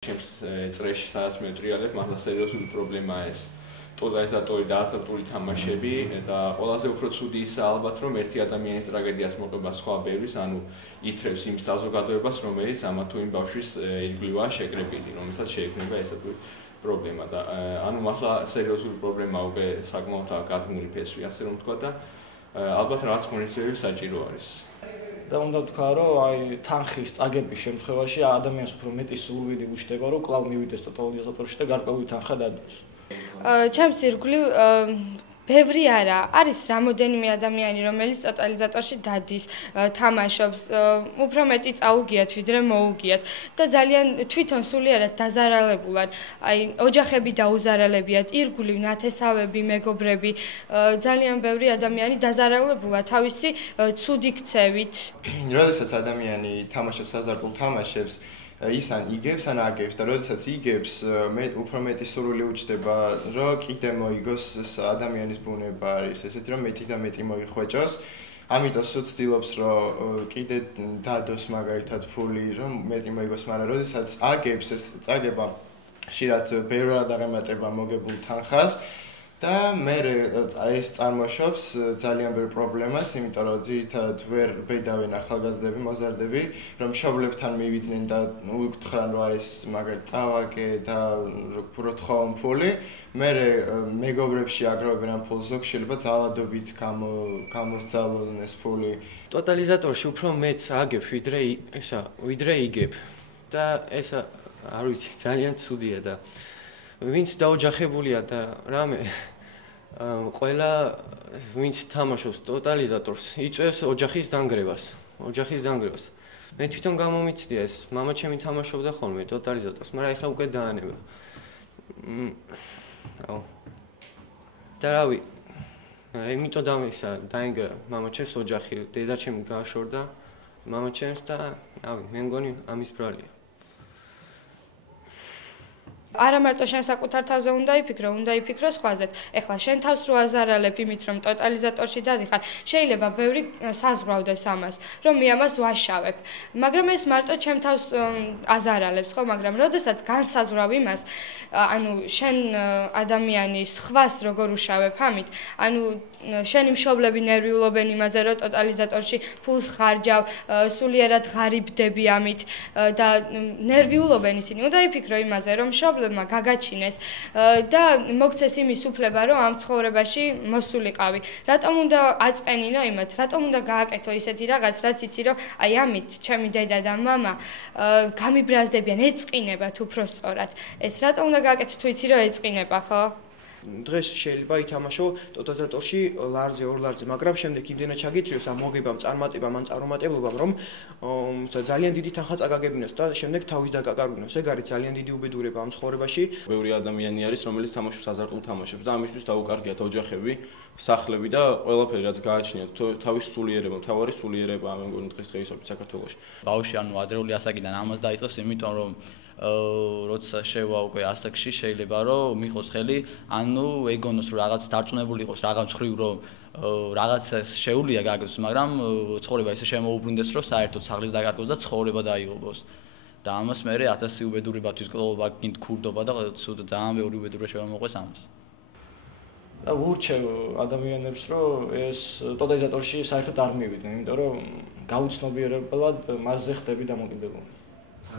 წრეში სადაც მე ვტრიალებ, მართლა სერიოზული პრობლემაა ეს. ტოტალიზატორი და აზარტული თამაშები და ყველაზე უფრო ცუდი ისაა ალბათ, რომ ერთი ადამიანის ტრაგედიას მოყვება სხვა ბევრის, ანუ ითრევს იმ საზოგადოებას, რომელიც ამა თუ იმ ბავშვის ირგვლივაა შეკრებილი, რომელსაც შეექმნება ეს პრობლემა და ანუ მართლა სერიოზული პრობლემაა უკვე საკმაოდ გადგმული ფესვი, ასე რომ ვთქვა და ალბათ რაღაც მონიციპალიტეტი საჭირო არის. და უნდა ვთქვა, რომ აი თანხის წაგების შემთხვევაში ადამიანს უფრო მეტი სულვილი უჩნდება, რომ კვლავ მივიდეს ტოტალიზატორში და გარკვეული თანხა დადოს. ჩემს ირგვლივ ბევრი არა, არის რამოდენიმე ადამიანი, რომელიც ტოტალიზატორში დადის, თამაშობს, უფრო მეტი წაუგიათ, ვიდრე მოუგიათ და ძალიან თვითონ სულიერად დაზარალებულან, აი ოჯახები დაუზარალებიათ, ირგვლივ ნათესავები, მეგობრები, ძალიან ბევრი ადამიანი დაზარალებულა თავისი ცუდი ქცევით. როდესაც ადამიანი თამაშობს აზარტულ თამაშებს, ის ან იგებს, ან აგებს და როდესაც იგებს, უფრო მეტი სურვილი უჩნდება, რომ კიდე მოიგოს ადამიანის ბუნება არის, ესეთი რომ მეტი და მეტი მოიხვეჭოს. ამიტომ ვცდილობს, რომ კიდე დადოს მაგალითად ფული, რომ მეტი მოიგოს, მაგრამ როდესაც აგებს, ეს წაგება ხშირად ბევრად აღემატება მოგებულ თანხას. და მე ეს წარმოშობს ძალიან ბევრ პრობლემას, იმიტომ რომ ძირითადად ვერ ბედავენ ახალგაზრდები, მოზარდები, რომ მშობლებთან მივიდნენ და უთხრან, რომ ეს მაგალითად წავაგე და უფრო თხოვენ ფული, მე მეგობრებში აგროვებენ ამ ფულს, ზოგ შეიძლება ძალადობით გამოსძალონ ეს ფული. ტოტალიზატორში უფრო მეც აგებ, ვიდრე იგებ და ეს არ ვიცი, ძალიან ცუდია და ვინც დაოჯახებულია და რამე ყველა ვინც თამაშობს ტოტალიზატორს იწევს ოჯახის დანგრევას. მე თვითონ გამომიცდია ეს, მამაჩემი თამაშობდა ხოლმე ტოტალიზატორს, მაგრამ ეხლა უკვე დაანება. და რავი, იმიტომ დაინგრა მამაჩემს ოჯახი, დედაჩემი გააშორდა მამაჩემს და რავი, მე მგონი ამის ბრალია. არა მარტო შენ საკუთარ თავზე უნდა იფიქრო სხვაზეც. ეხლა შენ თავს რო აზარალებ იმით, რომ ტოტალიზატორში დადიხარ, შეიძლება ბევრი საზღვრავდეს ამას, რომ მე ამას ვაშავებ. მაგრამ ეს მარტო ჩემ თავს აზარალებს, ხო, მაგრამ როდესაც განსაზღვრავ იმას, ანუ შენ ადამიანი სხვას როგორ უშავებ ამით, ანუ შენი მშობლები ნერვიულობენ იმაზე, რომ ტოტალიზატორში ფულს ხარჯავ, სულიერად ღარიბდები ამით და ნერვიულობენ ისინი. უნდა იფიქრო იმაზე, რომ მშობლებმა გაგაჩინეს და მოგცეს იმის უფლება, რომ ამ ცხოვრებაში მოსულიყავი. რატომ უნდა აწყენინო იმათ? რატომ უნდა გააკეთო ისეთი რაღაც, რაც იცი, რომ აი ამით ჩემი დედა და მამა გამიბრაზდებიან, ეწყინებათ უფრო სწორად. ეს რატომ უნდა გააკეთო თუ იცი, რომ ეწყინება, ხო? დღეს შეიძლება ითამაშო ტოტალიზატორში ლარზე, ორ ლარზე, მაგრამ შემდეგ იმდენად ჩაგიტრიოს ამ მოგებამ, წარმატებამ, ან წარუმატებლობამ, რომ ძალიან დიდი თანხა წაგაგებინოს და შემდეგ თავის დაკარგუნოს. ეგ არის ძალიან დიდი უბედურება ამ ცხოვრებაში. ბევრი ადამიანი არის, რომელიც თამაშობს აზარტულ თამაშებს და ამისთვის დაუკარგიათ ოჯახები, სახლები და ყველაფერი, რაც გააჩნიათ თავის სულიერება, მთავარი სულიერებაა, მე მგონი დღესდღეობით საქართველოში. ბავშვი ანუ ადრეული ასაკიდან ამას დაიწყოს, იმიტომ რომ როცა შევა უკვე ასაკში შეიძლება რომ მიყოს ხელი, ანუ ეგონოს რომ რაღაც დარწმუნებული იყოს რაღაც ხრივ რომ რაღაც შეუულია გააკეთოს, მაგრამ ცხოვრება ისე შემოუბრუნდეს რომ საერთოდ სახლის დაკარგოს და ცხოვრება დაიღუპოს. და ამას მე 1000 უბედურება, თვითმკვლელობა, ქურდობა და ძალიან ბევრი უბედურება შემოყვეს ამას. და ვურჩევ ადამიანებს, რომ ეს ტოტალიზატორში საერთოდ არ მივიდნენ, იმიტომ რომ გაუცნობიერებლად მასზე ხდები დამოკიდებული.